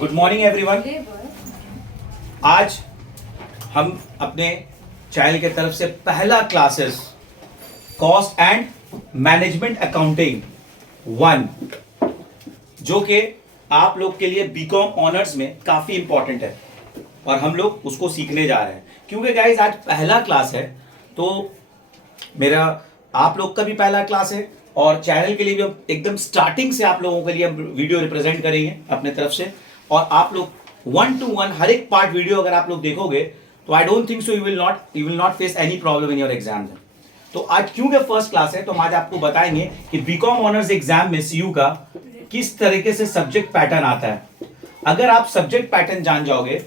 Good morning everyone. आज हम अपने चैनल की तरफ से पहला classes cost and management accounting 1 जो कि आप लोग के लिए बीकॉम ऑनर्स में काफी इंपॉर्टेंट है और हम लोग उसको सीखने जा रहे हैं क्योंकि गाइस आज पहला क्लास है। तो मेरा आप लोग का भी पहला क्लास है और चैनल के लिए भी हम एकदम स्टार्टिंग से आप लोगों के लिए वीडियो रिप्रेजेंट करेंगे अपने तरफ से। और आप लोग 1 to 1 हर एक पार्ट वीडियो अगर आप लोग देखोगे तो I don't think so you will not face any problem in your exam. तो आज क्योंकि फर्स्ट क्लास है तो हम आज आपको बताएंगे कि बीकॉम ऑनर्स एग्जाम में सीयू का किस तरीके से सब्जेक्ट पैटर्न आता है। अगर आप सब्जेक्ट पैटर्न जान जाओगे,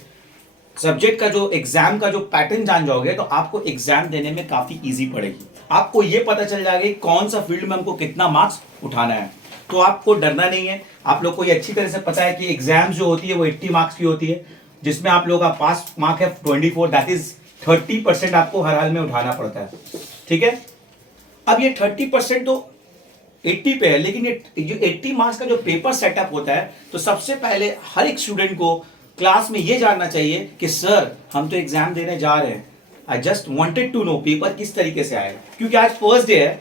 सब्जेक्ट का जो एग्जाम का जो पैटर्न जान जाओगे तो आपको एग्जाम देने में काफी इजी पड़ेगी। आपको ये पता चल जाएगा कौन सा फील्ड में हमको कितना मार्क्स उठाना है। तो आपको डरना नहीं है। आप लोग को ये अच्छी तरह से पता है कि एग्जाम जो होती है वो 80 मार्क्स की होती है, जिसमें आप लोग का पास मार्क है 24, दैट इज 30% आपको हर हाल में उठाना पड़ता है। ठीक है, अब ये 30% तो 80 पे है, लेकिन ये जो 80 मार्क्स का जो पेपर सेटअप होता है तो सबसे पहले हर एक स्टूडेंट को क्लास में ये जानना चाहिए कि सर हम तो एग्जाम देने जा रहे हैं, I just wanted to know paper किस तरीके से आएगा। क्योंकि आज फर्स्ट डे है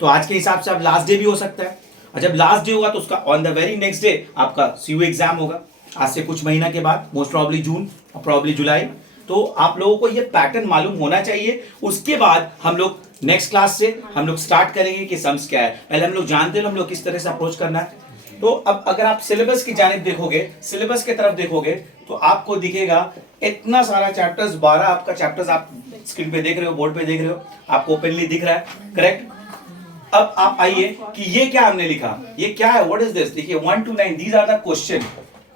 तो आज के हिसाब से अब लास्ट डे भी हो सकता है, और जब लास्ट डे होगा तो उसका on the very next day आपका सीयू एग्जाम होगा आज से कुछ महीना के बाद, मोस्ट प्रॉब्ली जून और प्रॉब्ली जुलाई। तो आप लोगों को ये पैटर्न मालूम होना चाहिए। उसके बाद हम लोग नेक्स्ट क्लास से हम लोग स्टार्ट करेंगे कि सम्स क्या है। पहले हम लोग जानते हैं हम लोग किस तरह से अप्रोच करना है। तो अब अगर आप सिलेबस की जानिब देखोगे, सिलेबस की तरफ देखोगे तो आपको दिखेगा इतना सारा चैप्टर्स, 12 आपका चैप्टर्स आप स्क्रीन पे देख रहे हो, बोर्ड पे देख रहे हो, आपको ओपनली दिख रहा है, करेक्ट। अब आप आइए कि ये क्या हमने लिखा, ये क्या है, व्हाट इज दिस। देखिए 1 to 9 these are the question.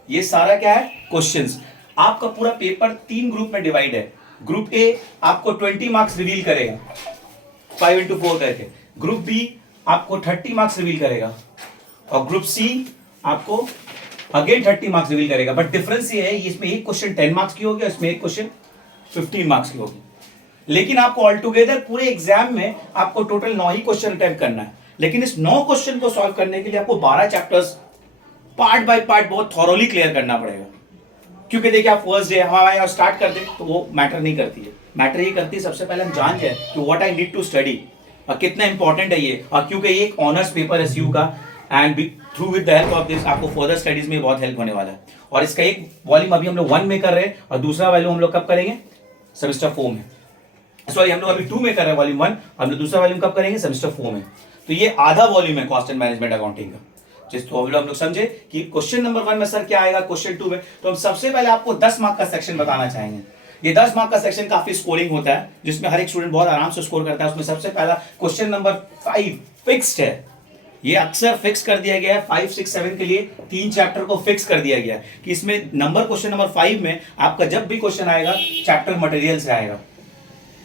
ये सारा क्या है, क्वेश्चंस। आपका पूरा पेपर 3 ग्रुप में डिवाइड है। ग्रुप ए आपको 20 मार्क्स रिवील करेगा 5 into 4 करके, ग्रुप बी आपको 30 मार्क्स रिवील करेगा और ग्रुप सी आपको अगेन 30 मार्क्स रिवील करेगा। बट डिफरेंस ये है, इसमें एक क्वेश्चन 10 मार्क्स की होगी, इसमें एक क्वेश्चन 15 मार्क्स की होगी। लेकिन आपको ऑल टुगेदर पूरे एग्जाम में आपको टोटल 9 ही क्वेश्चन अटेम्प्ट करना है। लेकिन इस 9 क्वेश्चन को सॉल्व करने के लिए आपको 12 चैप्टर्स पार्ट बाय पार्ट बहुत थॉरोली क्लियर करना पड़ेगा। क्योंकि देखिए आप फर्स्ट डे हमारे यहाँ स्टार्ट कर दे तो वो मैटर नहीं करती है। मैटर ये करती है सबसे पहले हम जान जाए कि what I need to study और कितना इंपॉर्टेंट है ये। और क्योंकि ये एक ऑनर्स पेपर है सीयू का, and through with the help of this आपको फर्दर स्टडीज में बहुत हेल्प होने वाला है। और इसका एक वॉल्यूम अभी हम लोग 1 में कर रहे हैं और दूसरा वॉल्यूम हम लोग कब करेंगे, सेमेस्टर 4 में। सॉरी, हम लोग अभी 2 में कर रहे हैं वॉल्यूम 1, हम लोग दूसरा वॉल्यूम कब करेंगे, सेमेस्टर 4 में। तो ये आधा वॉल्यूम है कॉस्ट एंड मैनेजमेंट अकाउंटिंग का। जिसको हम लोग समझे कि क्वेश्चन नंबर 1 में सर क्या आएगा, क्वेश्चन 2 में। तो हम सबसे पहले आपको 10 मार्क का सेक्शन बताना चाहेंगे। ये 10 मार्क का सेक्शन काफी स्कोरिंग होता है, जिसमें हर एक स्टूडेंट बहुत आराम से स्कोर करता है। उसमें सबसे पहला क्वेश्चन नंबर 5 फिक्स्ड है। ये अक्सर फिक्स कर दिया गया है 5, 6, 7 के लिए 3 चैप्टर को फिक्स कर दिया गया है कि इसमें नंबर क्वेश्चन नंबर 5 में आपका जब भी क्वेश्चन आएगा चैप्टर मटेरियल से आएगा।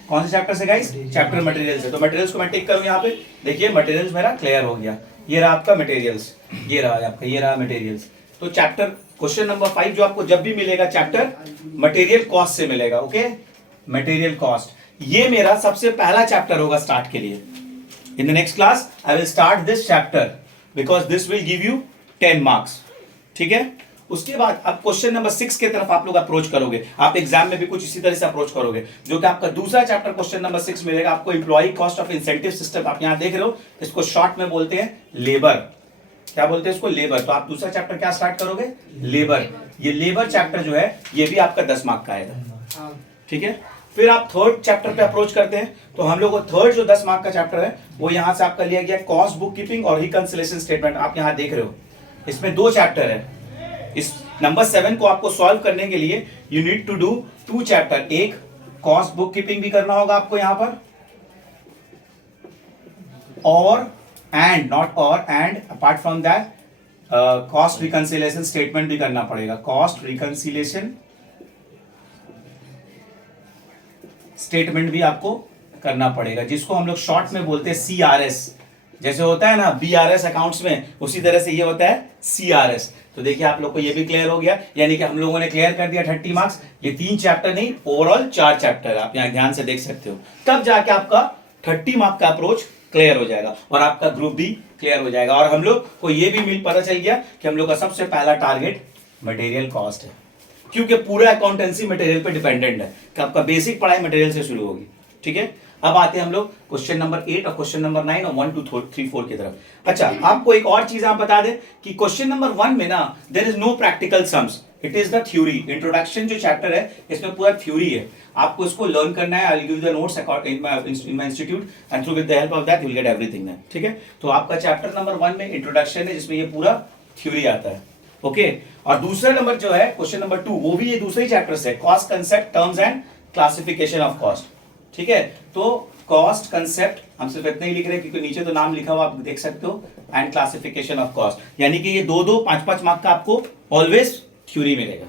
कौन से चैप्टर से गाइस, चैप्टर मटेरियल से। तो मटेरियल्स को मैं टिक करूं यहाँ पे, देखिए मटेरियल्स मेरा क्लियर हो गया। ये रहा आपका मटेरियल्स, ये रहा आपका, ये रहा मटेरियल्स। तो चैप्टर क्वेश्चन नंबर 5 जो आपको जब भी मिलेगा चैप्टर मटेरियल कॉस्ट से मिलेगा। ओके, मटेरियल कॉस्ट ये मेरा सबसे पहला चैप्टर होगा स्टार्ट के लिए। In the next class I will start this chapter because this will give you 10 marks. ठीक है, उसके बाद अब क्वेश्चन नंबर 6 की तरफ आप लोग अप्रोच करोगे। आप एग्जाम में भी कुछ इसी तरह से अप्रोच करोगे, जो कि आपका दूसरा चैप्टर क्वेश्चन नंबर 6 मिलेगा आपको, employ cost of incentive system. आप यहां देख रहे हो, इसको शॉर्ट में बोलते हैं लेबर। क्या बोलते हैं इसको, लेबर। तो आप दूसरा चैप्टर क्या स्टार्ट करोगे, लेबर। ये लेबर चैप्टर जो है ये भी आपका 10 मार्क का आएगा। ठीक है, फिर आप थर्ड चैप्टर पे अप्रोच करते हैं। तो हम लोग थर्ड जो 10 मार्क का चैप्टर है वो यहां से आपका लिया गया कॉस्ट बुक कीपिंग और रिकंसिलिएशन स्टेटमेंट। आप यहां देख रहे हो, इसमें 2 चैप्टर है। इस नंबर 7 को आपको सॉल्व करने के लिए you need to do 2 chapter. एक कॉस्ट बुक कीपिंग भी करना होगा आपको यहां पर, और एंड नॉट और and apart from that cost reconciliation statement भी करना पड़ेगा। कॉस्ट रिकंसिलिएशन स्टेटमेंट भी आपको करना पड़ेगा, जिसको हम लोग शॉर्ट में बोलते हैं CRS। जैसे होता है ना BRS अकाउंट्स में, उसी तरह से ये होता है CRS। तो देखिए आप लोग को ये भी क्लियर हो गया, यानी कि हम लोगों ने क्लियर कर दिया 30 मार्क्स। ये 3 चैप्टर नहीं, ओवरऑल 4 चैप्टर आप यहाँ ध्यान से देख सकते हो। तब जाके आपका 30 मार्क का अप्रोच क्लियर हो जाएगा और आपका ग्रुप भी क्लियर हो जाएगा। और हम लोग को ये भी पता चल गया कि हम लोग का सबसे पहला टारगेट मटेरियल कॉस्ट है, क्योंकि पूरा अकाउंटेंसी मटेरियल पे डिपेंडेंट है कि आपका बेसिक पढ़ाई मटेरियल से शुरू होगी। ठीक है, अब आते हैं हम लोग क्वेश्चन नंबर 8 और क्वेश्चन नंबर 9 और 1 2 3 4 की तरफ। अच्छा, आपको एक और चीज आप बता दें कि क्वेश्चन नंबर 1 में ना there is no practical sums, it is the theory. Introduction जो चैप्टर है इसमें पूरा थ्योरी है, आपको इसको लर्न करना है। I will give the notes in my institute and through with the help of that you will get everything then. ठीक है, तो आपका चैप्टर नंबर 1 में इंट्रोडक्शन है जिसमें ये पूरा थ्योरी आता है। ओके, और दूसरा नंबर जो है क्वेश्चन नंबर 2, वो भी ये दूसरे चैप्टर से, cost concept terms and classification of cost. ठीक है, तो कॉस्ट कंसेप्ट हम सिर्फ इतना ही लिख रहे हैं क्योंकि नीचे तो नाम लिखा हुआ आप देख सकते हो, एंड क्लासिफिकेशन ऑफ कॉस्ट, यानी कि ये 2 5 मार्क का आपको ऑलवेज थ्योरी मिलेगा।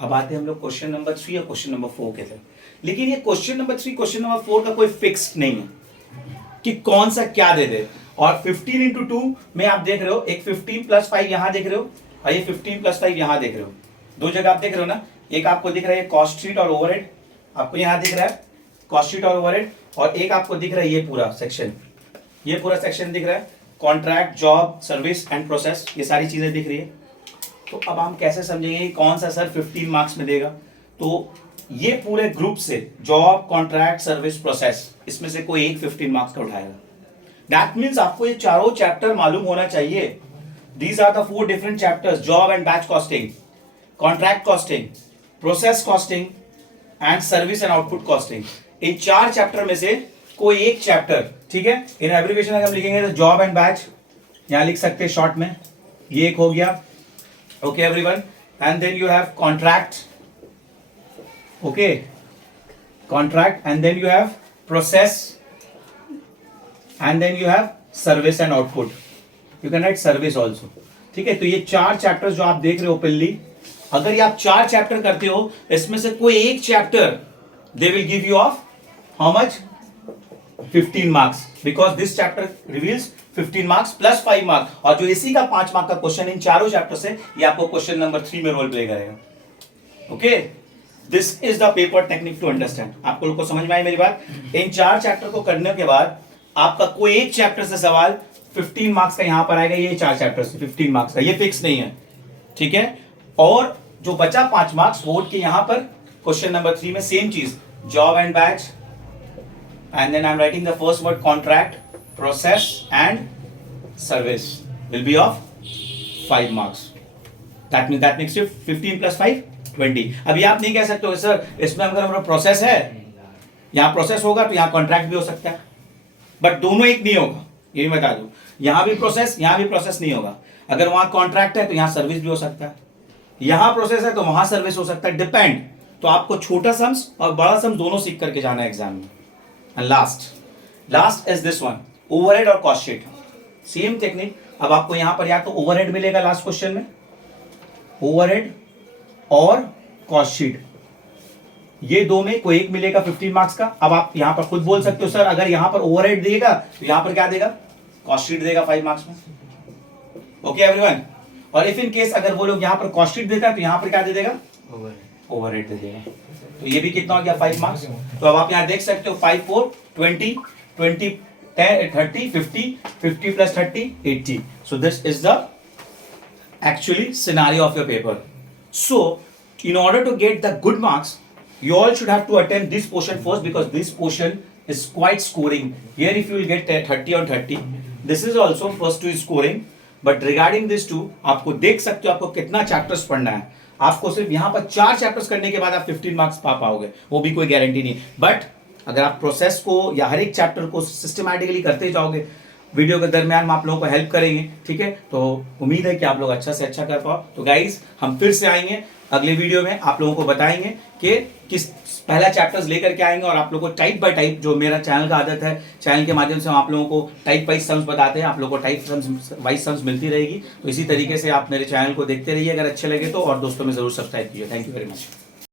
अब आते हैं हम लोग क्वेश्चन नंबर 3 और क्वेश्चन नंबर 4 के तरफ। लेकिन ये क्वेश्चन नंबर 3 क्वेश्चन नंबर 4 का कोई फिक्स नहीं है कि कौन सा क्या दे दे। और 15 इंटू 2 में आप देख रहे हो, एक 15 प्लस 5 यहां देख रहे हो और ये 15 प्लस 5 यहां देख रहे हो, दो जगह आप देख रहे हो ना। एक आपको दिख रहा है कॉस्ट शीट और ओवरहेड, आपको यहां दिख रहा है कॉस्ट शीट और ओवरहेड, और एक आपको दिख रहा है ये पूरा सेक्शन, ये पूरा सेक्शन दिख रहा है contract, job, service and process, ये सारी चीजें दिख रही है। तो अब हम कैसे समझेंगे कौन सा सर 15 मार्क्स में देगा? तो ये पूरे ग्रुप से जॉब, कॉन्ट्रैक्ट, सर्विस, प्रोसेस, इसमें से कोई एक 15 मार्क्स का उठाएगा। दैट मीन्स आपको ये चारों चैप्टर मालूम होना चाहिए। These are the 4 different chapters, job and batch costing, contract costing, process costing and service and output costing. इन 4 चैप्टर में से कोई एक चैप्टर, ठीक है, इन एब्रिविएशन अगर हम लिखेंगे तो जॉब एंड बैच यहां लिख सकते हैं शॉर्ट में, ये एक हो गया। Okay everyone, and then you have contract, okay, contract, and then you have process, and then you have service and output, you can write service also. ठीक है, तो ये 4 चैप्टर्स जो आप देख रहे हो ओपनली, अगर ये आप 4 चैप्टर करते हो, इसमें से कोई एक chapter they will give you of how much 15 marks, because this chapter reveals 15 marks plus 5 marks, और जो इसी का 5 मार्क का क्वेश्चन इन चारों चैप्टर से, ये आपको क्वेश्चन नंबर 3 में रोल प्ले करेगा। Okay, this is the paper technique to understand. आपको लोग को समझ में आई मेरी बात? इन 4 चैप्टर को करने के बाद आपका कोई एक चैप्टर से सवाल 15 मार्क्स का यहां पर आएगा, ये 4 चैप्टर से 15 मार्क्स का, ये फिक्स नहीं है। ठीक है, और जो बचा 5 मार्क्स वोट के यहां पर क्वेश्चन नंबर 3 में सेम चीज, job and batch, and then I am writing the first word contract, process and service will be of 5 marks. That makes you 15 plus 5 20। अभी आप नहीं कह सकते हो सर इसमें अगर हमारा प्रोसेस है, यहां प्रोसेस होगा तो यहां कॉन्ट्रैक्ट भी हो सकता है, बट दोनों एक नहीं होगा, ये भी बता दूं। यहां भी प्रोसेस, यहां भी प्रोसेस नहीं होगा। अगर वहां कॉन्ट्रैक्ट है तो यहां सर्विस भी हो सकता है, यहां प्रोसेस है तो वहां सर्विस हो सकता है, डिपेंड। तो आपको छोटा सम्स और बड़ा सम्स दोनों सीख करके जाना है एग्जाम में। And last is this one, overhead और कॉस्ट शीट, सेम टेक्निक। अब आपको यहां पर या तो ओवरहेड मिलेगा लास्ट क्वेश्चन में, ओवरहेड और कॉस्ट शीट, ये दो में कोई एक मिलेगा 15 मार्क्स का। अब आप यहां पर खुद बोल सकते हो सर अगर यहां पर ओवरहेड देगा तो यहां पर क्या देगा, कॉस्ट शीट देगा 5 मार्क्स में। ओके एवरीवन, और इफ इन केस अगर वो लोग यहां पर कॉस्ट शीट देता है तो यहां पर क्या दे देगा, ओवरहेड दे देगा। तो ये भी कितना हो गया 5 मार्क्स। तो अब आप यहां देख सकते हो 5 4 20 20 10 30 50 50 plus 30 80। So this is the actually scenario of your paper. So in order to get the good marks, you all should have to attempt this portion first, because this portion is quite scoring. Here if you will get 30 on 30, this is also first to scoring, but regarding this two आपको देख सकते हो आपको कितना chapters पढ़ना है। आपको सिर्फ यहाँ पर 4 चैप्टर्स करने के बाद आप 15 मार्क्स पा पाओगे, वो भी कोई गारंटी नहीं। बट अगर आप प्रोसेस को या हर एक चैप्टर को सिस्टमैटिकली करते जाओगे, वीडियो के दरमियान हम आप लोगों को हेल्प करेंगे, ठीक है, तो उम्मीद है कि आप लोग अच्छा से अच्छा कर पाओ। तो गाइस हम फिर से आएंगे अगले वीडियो में, आप लोगों को बताएंगे कि किस पहला चैप्टर्स लेकर के आएंगे, और आप लोगों को टाइप बाय टाइप, जो मेरा चैनल का आदत है, चैनल के माध्यम से हम आप लोगों को टाइप वाइज सम्स बताते हैं, आप लोगों को टाइप वाइज सम्स मिलती रहेगी। तो इसी तरीके से आप मेरे चैनल को देखते रहिए, अगर अच्छे लगे तो, और दोस्तों में जरूर सब्सक्राइब कीजिए। Thank you very much.